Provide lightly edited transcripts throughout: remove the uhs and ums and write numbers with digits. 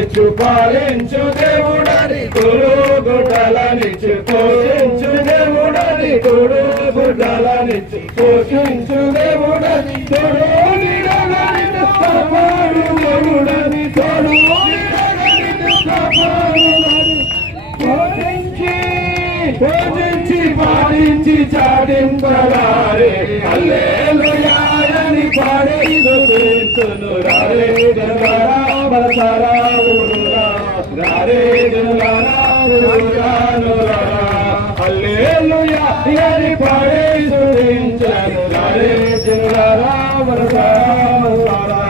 గుడ్డలనిచ్చు పాలించు దేవుడని తోడు గుడ్డలనిచ్చు పోషించు దేవుడని తోడు గుడ్డలనిచ్చు పోషించు దేవుడని తోడు నీడలనిచ్చు కాపాడు దేవుడని తోడు నీడలనిచ్చు కాపాడు పూజించి పాడించి చాటింపరారే హల్లెలూయా అని పాడేను రారే జనులారా బలసారా ఊరురా రారే జనులారా ఊరురా హల్లెలూయా అని పాడేను రారే జనులారా బలసారా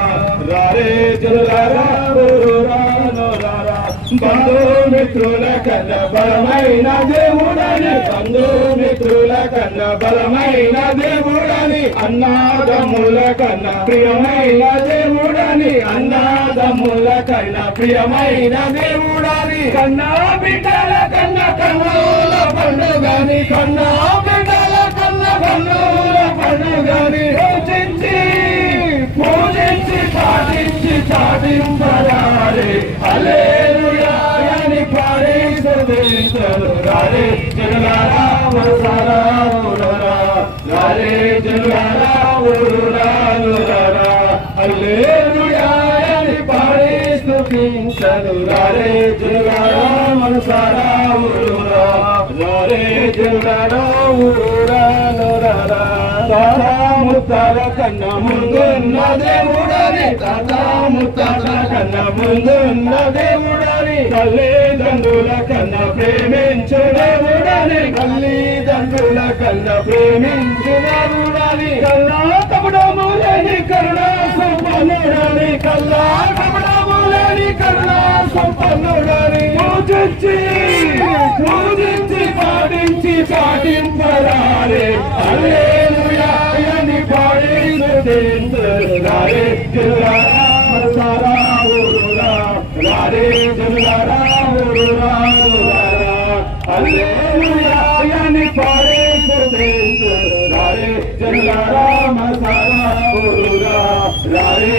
రారే జనులారా ఊరురా బంధుమిత్రుల కన్న బలమైన దేవుడని బంధుమిత్రుల కన్న బలమైన దేవుడని అన్నాదమ్ముల కన్న ప్రియమైన దేవుడని అన్నాదమ్ముల కన్న ప్రియమైన దేవుడని కన్నా బిడ్డల కన్న కన్నుల పండుగని కన్నా బిడ్డల కన్న కన్నుల పండుగని పూజించి పాటించి చాటింపరారే హల్లెలూయా అని పాడేను రారే జనులారా మనసారా ఊరురా రారే జనులారా ఊరురా హల్లెలూయా అని పాడేను రారే జనులారా మనసారా ఊరురా రారే జనులారా ఊరురా ముత్తాల కన్న ముందున్న దేవుడని ముత్తాల కన్న ముందున్న దేవుడని తల్లిదండ్రుల కన్న ప్రేమించు దేవుడని తల్లిదండ్రుల కన్న ప్రేమించు దేవుడని కల్లా కపడము లేని కరుణా సంపన్నుడని కల్లా కపడము లేని కరుణా సంపన్నుడని పూజించి పాటించి చాటింపరారే హల్లెలూయా అని పాడేను రారే జనులారా మనసారా ఊరురా రారే జనులారా ఊరురా హల్లెలూయా అని పాడేను రారే జనులారా మనసారా ఊరురా రారే